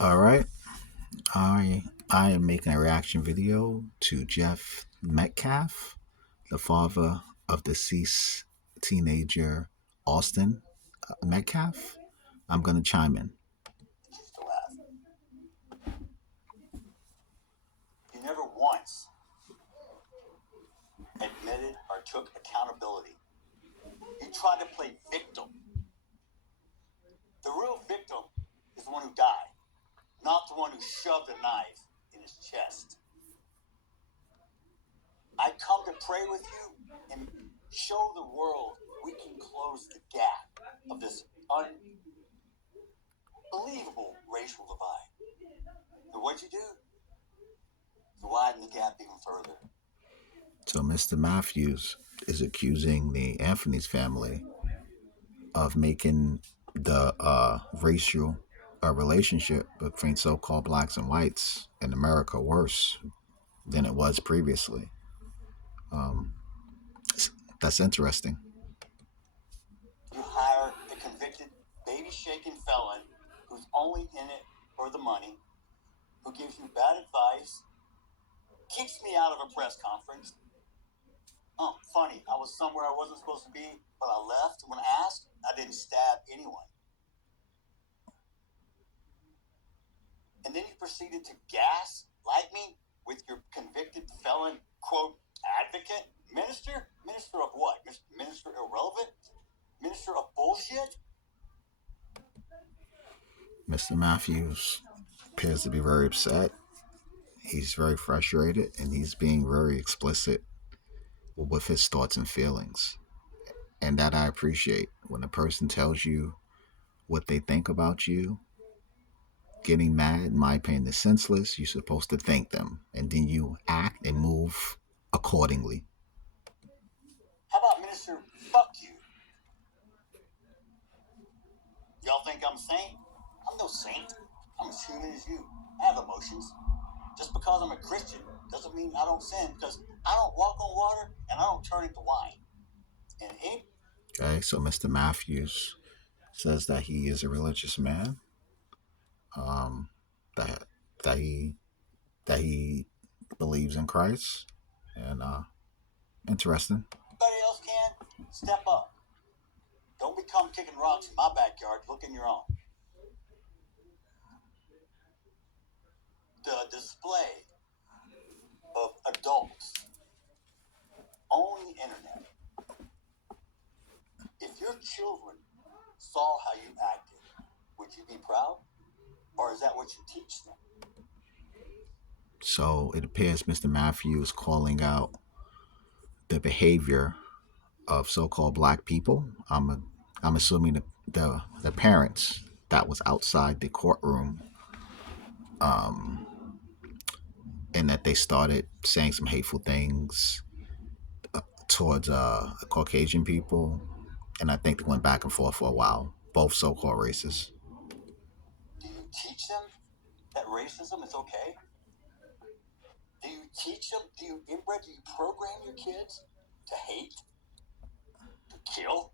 All right. I am making a reaction video to Jeff Metcalf, the father of deceased teenager Austin Metcalf. I'm gonna chime in. Used to laugh. You never once admitted or took accountability. You tried to play victim. The real victim is the one who died, not the one who shoved a knife in his chest. I come to pray with you and show the world we can close the gap of this unbelievable racial divide. And what you do? You widen the gap even further. So Mr. Matthews is accusing the Anthony's family of making the racial relationship between so-called blacks and whites in America worse than it was previously. Um, that's interesting. You hire a convicted baby shaking felon who's only in it for the money, who gives you bad advice, kicks me out of a press conference. Oh, funny, I was somewhere I wasn't supposed to be, but I left. When asked, I didn't stab anyone. And then you proceeded to gaslight me with your convicted felon, quote, advocate? Minister? Minister of what? Minister irrelevant? Minister of bullshit? Mr. Matthews appears to be very upset. He's very frustrated and he's being very explicit with his thoughts and feelings. And that I appreciate. When a person tells you what they think about you, getting mad, in my opinion, is senseless. You're supposed to thank them and then you act and move accordingly. How about Minister Fuck You? Y'all think I'm a saint? I'm no saint. I'm as human as you. I have emotions. Just because I'm a Christian doesn't mean I don't sin, because I don't walk on water and I don't turn into wine. And Okay, so Mr. Matthews says that he is a religious man. Um, that that he that he believes in Christ, and interesting. anybody else can, step up. Don't become kicking rocks in my backyard. Look in your own. The display of adults on the internet. If your children saw how you acted, would you be proud? Or is that what you teach them? So it appears Mr. Matthews is calling out the behavior of so-called black people. I'm assuming the parents that was outside the courtroom, and that they started saying some hateful things towards Caucasian people, and I think they went back and forth for a while. Both so-called racists. Do you teach them that racism is okay? Do you teach them? Do you inbred? Do you program your kids to hate, to kill?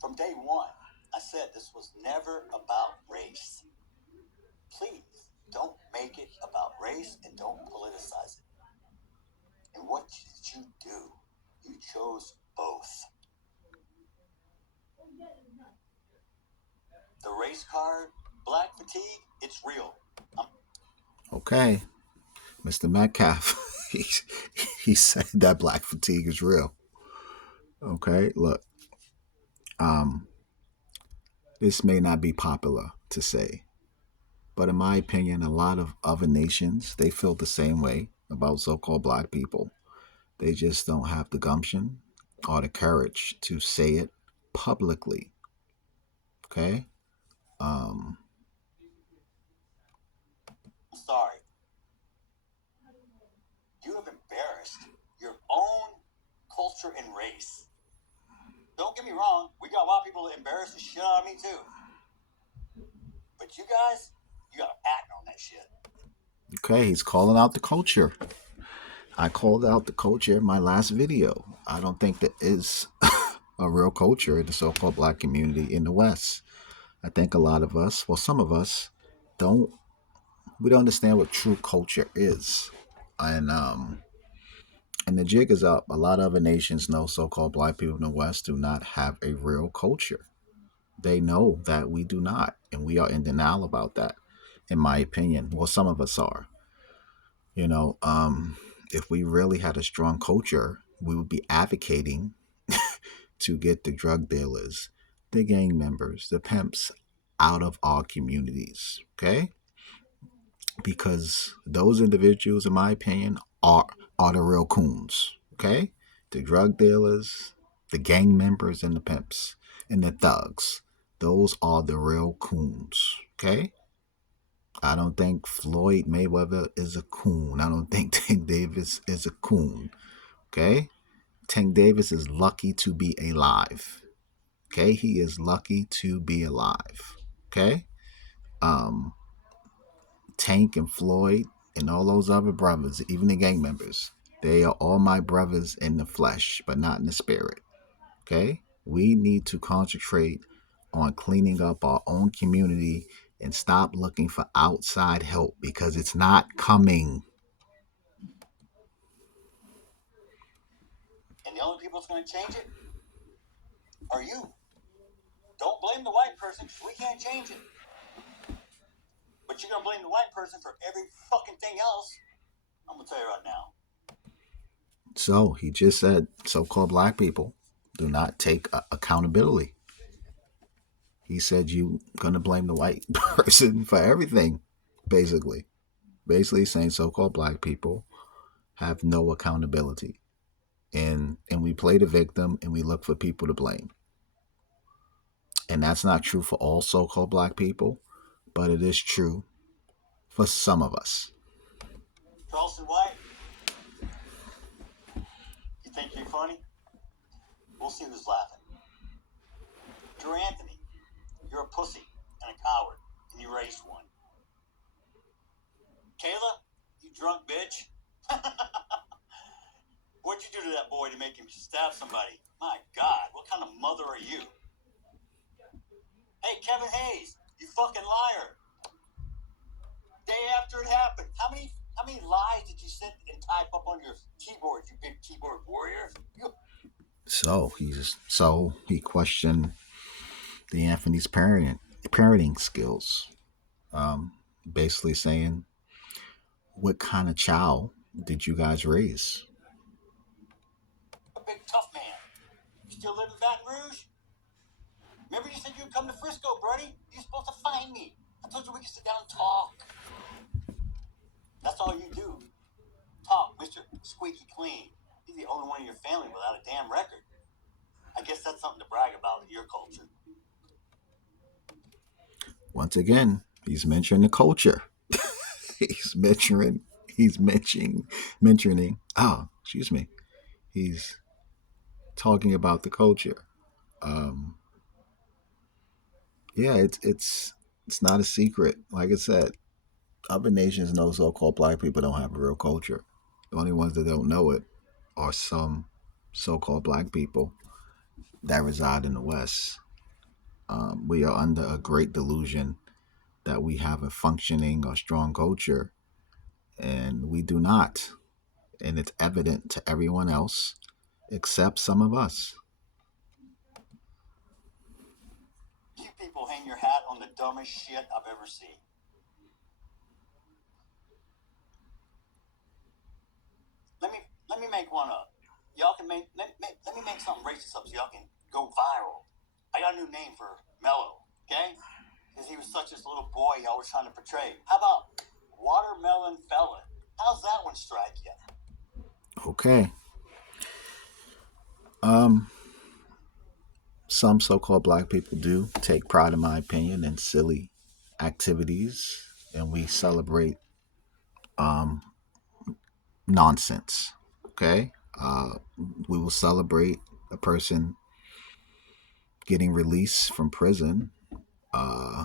From day one, I said this was never about race. Please don't make it about race and don't politicize it. And what did you do? You chose both. The race card, black fatigue, it's real. Okay, Mr. Metcalf, he said that black fatigue is real. Okay, look, um, this may not be popular to say, but in my opinion, a lot of other nations they feel the same way about so-called black people. They just don't have the gumption or the courage to say it publicly. Okay, um, I'm sorry. You have embarrassed your own culture and race. Don't get me wrong, we got white people that embarrass the shit out of me too. But you guys, you gotta act on that shit. okay, he's calling out the culture. I called out the culture in my last video. I don't think there is a real culture in the so-called black community in the West. I think a lot of us, well, some of us, don't we don't understand what true culture is, and the jig is up. A lot of other nations know so-called black people in the West do not have a real culture. They know that we do not, and we are in denial about that. In my opinion, well, some of us are. You know, if we really had a strong culture, we would be advocating to get the drug dealers, the gang members, the pimps out of our communities. Okay, because those individuals, in my opinion, are the real coons. Okay, the drug dealers, the gang members, and the pimps and the thugs. Those are the real coons. Okay, I don't think Floyd Mayweather is a coon. I don't think Tank Davis is a coon. Okay, Tank Davis is lucky to be alive. Okay, he is lucky to be alive. Okay, um, Tank and Floyd and all those other brothers, even the gang members, they are all my brothers in the flesh, but not in the spirit. Okay? We need to concentrate on cleaning up our own community and stop looking for outside help because it's not coming. And the only people that's going to change it are you. Don't blame the white person because we can't change it. But you're going to blame the white person for every fucking thing else. I'm going to tell you right now. So he just said so called black people do not take accountability. He said you gonna blame the white person for everything, basically. Basically saying so called black people have no accountability. And we play the victim and we look for people to blame. And that's not true for all so called black people, but it is true for some of us. Charleston White, you think you're funny? We'll see who's laughing. Drew Anthony, you're a pussy and a coward, and you raised one. Kayla, you drunk bitch. What'd you do to that boy to make him stab somebody? My God, what kind of mother are you? Hey, Kevin Hayes, you fucking liar. Day after it happened, how many lies did you sit and type up on your keyboard, you big keyboard warrior? So he questioned the Anthony's parenting skills. Um, Basically saying, what kind of child did you guys raise? A big tough man. You still live in Baton Rouge? Remember you said you'd come to Frisco, buddy? You're supposed to find me. I told you we could sit down and talk. That's all you do. Talk, Mr. Squeaky Clean. You're the only one in your family without a damn record. I guess that's something to brag about in your culture. Once again, he's mentioning the culture. he's mentioning mentioning excuse me. He's talking about the culture. Um, yeah, it's not a secret. Like I said, other nations know so-called black people don't have a real culture. The only ones that don't know it are some so-called black people that reside in the West. We are under a great delusion that we have a functioning or strong culture, and we do not. And it's evident to everyone else except some of us. You people hang your hat on the dumbest shit I've ever seen. Let me make one up. Y'all can make let me make something racist up so y'all can go viral. I got a new name for Mello, okay? Because he was such this little boy y'all was trying to portray. How about Watermelon Felon? How's that one strike you? Okay. Some so-called black people do take pride, in my opinion, in silly activities, and we celebrate nonsense. Okay. We will celebrate a person getting released from prison, uh,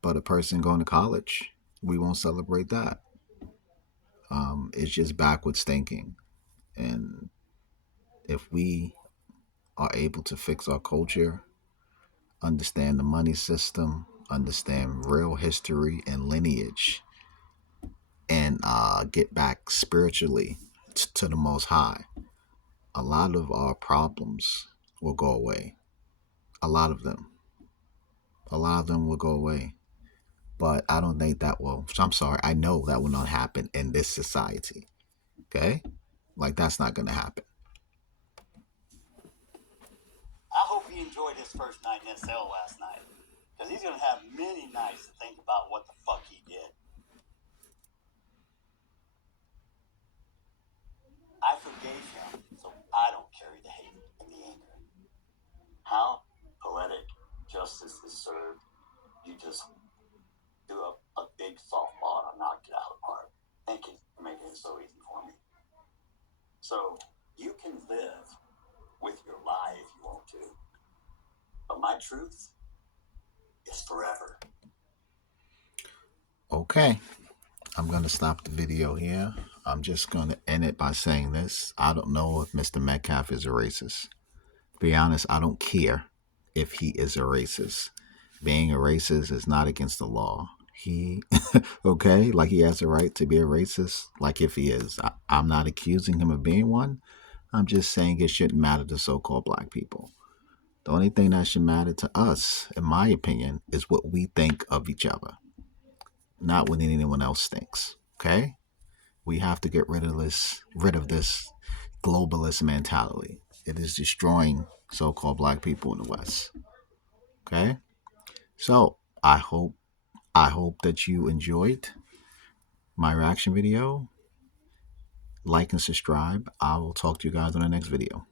but a person going to college, we won't celebrate that. It's just backwards thinking. And if we are able to fix our culture, understand the money system, understand real history and lineage, and get back spiritually to the Most High, a lot of our problems will go away. A lot of them. A lot of them will go away. But I don't think that will, I'm sorry, I know that will not happen in this society. Okay? Like, that's not going to happen. I hope he enjoyed his first night in that cell last night, because he's going to have many nights to think about what the fuck he did. I forgave him, so I don't carry the hate and the anger. How poetic justice is served. You just do a big softball and I knocked it out of the park. Thank you for making it so easy for me. So you can live with your lie if you want to, but my truth is forever. Okay. I'm going to stop the video here. I'm just going to end it by saying this. I don't know if Mr. Metcalf is a racist. To be honest, I don't care if he is a racist. Being a racist is not against the law. He, okay, like he has a right to be a racist, like if he is. I'm not accusing him of being one. I'm just saying it shouldn't matter to so called black people. The only thing that should matter to us, in my opinion, is what we think of each other, not what anyone else thinks. Okay? We have to get rid of this globalist mentality. It is destroying so-called black people in the West. Okay? So I hope that you enjoyed my reaction video. Like and subscribe. I will talk to you guys on the next video.